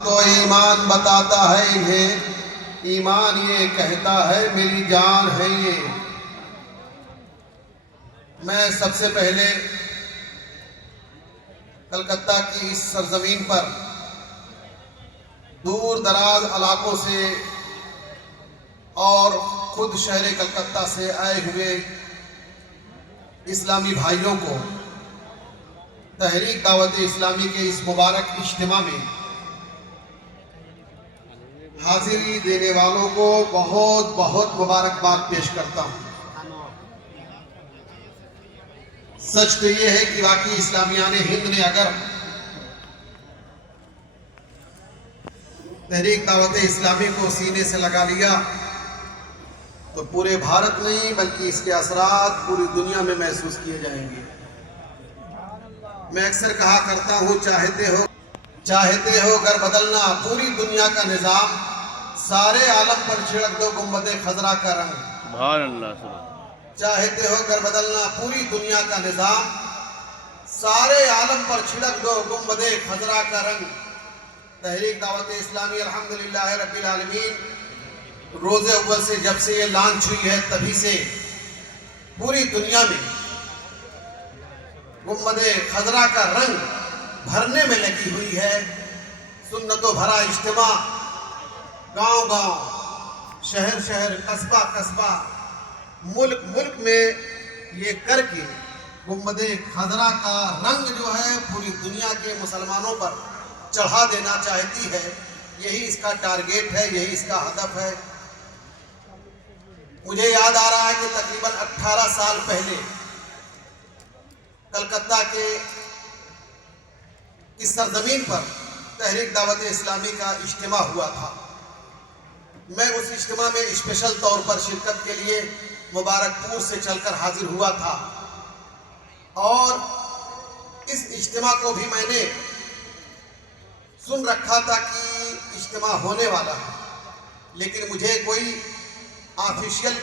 तो ईमान बताता है इन्हें, ईमान ये कहता है मेरी जान है ये। मैं सबसे पहले कलकत्ता की इस सरजमीन पर दूर दराज इलाकों से और खुद शहर कलकत्ता से आए हुए इस्लामी भाइयों को तहरीक दावत इस्लामी के इस मुबारक इज्तिमा में हाजिरी देने वालों को बहुत बहुत मुबारकबाद पेश करता हूँ। सच तो ये है कि वाकई इस्लामियाने हिंद ने अगर तहरीक दावत इस्लामी को सीने से लगा लिया तो पूरे भारत नहीं बल्कि इसके असरात पूरी दुनिया में महसूस किए जाएंगे। मैं अक्सर कहा करता हूँ, चाहते हो अगर बदलना पूरी दुनिया का निजाम, सारे आलम पर छिड़क दो गुंबदे खजरा का रंग। चाहते हो अगर बदलना पूरी दुनिया का निजाम, सारे आलम पर छिड़क दो गुंबदे खजरा का रंग। तहरीक दावत इस्लामी अल्हम्दुलिल्लाह रब्बिल आलमीन रोज़े अव्वल से जब से ये लॉन्च हुई है तभी से पूरी दुनिया में गुंबदे खजरा का रंग भरने में लगी हुई है। सुन्नतों भरा इज्तिमा गांव गांव, शहर शहर, कस्बा कस्बा, मुल्क मुल्क में ये करके गुंबदे खजरा का रंग जो है पूरी दुनिया के मुसलमानों पर चढ़ा देना चाहती है। यही इसका टारगेट है, यही इसका हदफ है। मुझे याद आ रहा है कि तकरीबन 18 साल पहले कलकत्ता के इस सरजमीन पर तहरीक दावत इस्लामी का इज्तिमा हुआ था। मैं उस इज्तिमा में स्पेशल तौर पर शिरकत के लिए मुबारकपुर से चलकर हाजिर हुआ था और इस इज्तिमा को भी मैंने सुन रखा था कि इज्तिमा होने वाला है, लेकिन मुझे कोई ऑफिशियल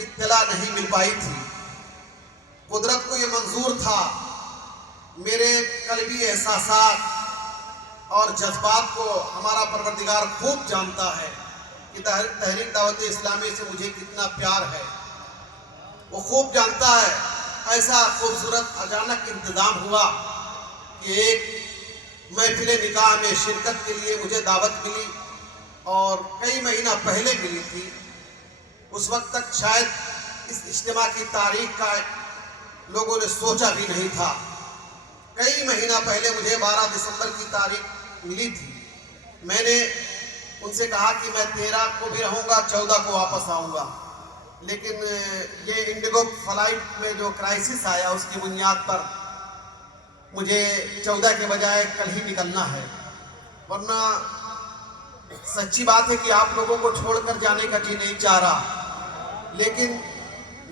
इत्तला नहीं मिल पाई थी। कुदरत को ये मंजूर था, मेरे कल्बी एहसासात और जज्बात को हमारा परवरदिगार खूब जानता है कि तहरीक दावत इस्लामी से मुझे कितना प्यार है, वो खूब जानता है। ऐसा खूबसूरत अचानक इंतज़ाम हुआ कि एक महफिल निकाह में शिरकत के लिए मुझे दावत मिली और कई महीना पहले मिली थी। उस वक्त तक शायद इस इज्तिमा की तारीख का लोगों ने सोचा भी नहीं था। कई महीना पहले मुझे 12 दिसंबर की तारीख मिली थी। मैंने उनसे कहा कि मैं 13 को भी रहूँगा, 14 को वापस आऊँगा, लेकिन ये इंडिगो फ्लाइट में जो क्राइसिस आया उसकी बुनियाद पर मुझे 14 के बजाय कल ही निकलना है। वरना सच्ची बात है कि आप लोगों को छोड़कर जाने का जी नहीं चाह रहा, लेकिन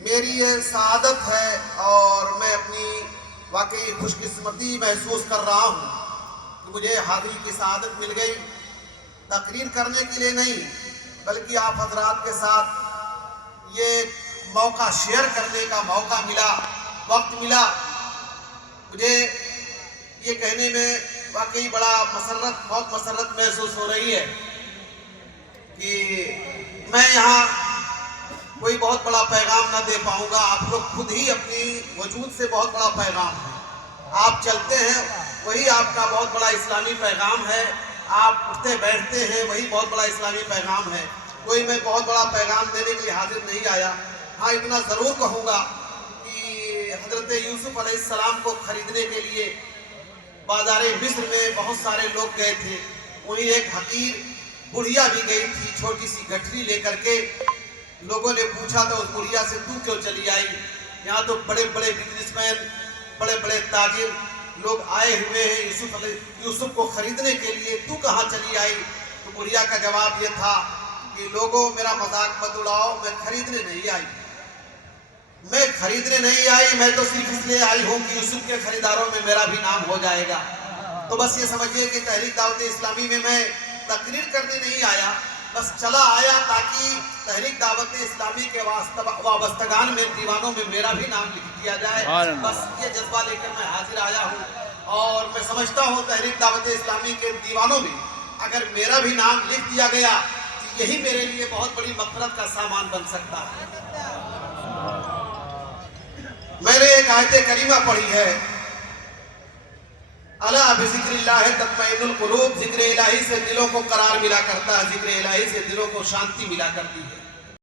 मेरी ये सआदत है और मैं अपनी वाकई खुशकिस्मती महसूस कर रहा हूँ कि मुझे हाजिरी की सआदत मिल गई। तकरीर करने के लिए नहीं बल्कि आप हजरात के साथ ये मौका शेयर करने का मौका मिला, वक्त मिला। मुझे ये कहने में वाकई बड़ा बहुत मसरत महसूस हो रही है कि मैं यहाँ कोई बहुत बड़ा पैगाम ना दे पाऊँगा। आप लोग खुद ही अपनी वजूद से बहुत बड़ा पैगाम है। आप चलते हैं वही आपका बहुत बड़ा इस्लामी पैगाम है, आप उठते बैठते हैं वही बहुत बड़ा इस्लामी पैगाम है। कोई मैं बहुत बड़ा पैगाम देने के लिए हाजिर नहीं आया। हाँ, इतना ज़रूर कहूँगा कि हज़रत यूसुफ अलैहिस्सलाम को ख़रीदने के लिए बाज़ार मिस्र में बहुत सारे लोग गए थे। वहीं एक हकीर बुढ़िया भी गई थी, छोटी सी गठरी लेकर के। लोगों ने पूछा तो उस बुढ़िया से, तू क्यों चली आई? यहाँ तो बड़े बड़े बिजनेसमैन, बड़े बड़े ताजिर लोग आए हुए हैं यूसुफ को खरीदने के लिए, तू कहाँ चली आई? तो बुढ़िया का जवाब ये था कि लोगों मेरा मजाक मत उड़ाओ, मैं खरीदने नहीं आई, मैं तो सिर्फ इसलिए आई हूँ कि यूसुफ के खरीदारों में मेरा भी नाम हो जाएगा। तो बस ये समझिए कि तहरीक दावत इस्लामी में मैं तकरीर करने नहीं आया, बस चला आया ताकि तहरीक दावत इस्लामी के वाबस्तगान में, दीवानों में मेरा भी नाम लिख दिया जाए। बस ये जज्बा लेकर मैं हाजिर आया हूँ और मैं समझता हूँ तहरीक दावत इस्लामी के दीवानों में अगर मेरा भी नाम लिख दिया गया तो यही मेरे लिए बहुत बड़ी मग़फ़िरत का सामान बन सकता है। मैंने एक आयत करीमा पढ़ी है, अला बिज़िक्रिल्लाह तत्मइन्नुल क़ुलूब, जिक्र इलाही से दिलों को करार मिला करता है, जिक्र इलाही से दिलों को शांति मिला करती है।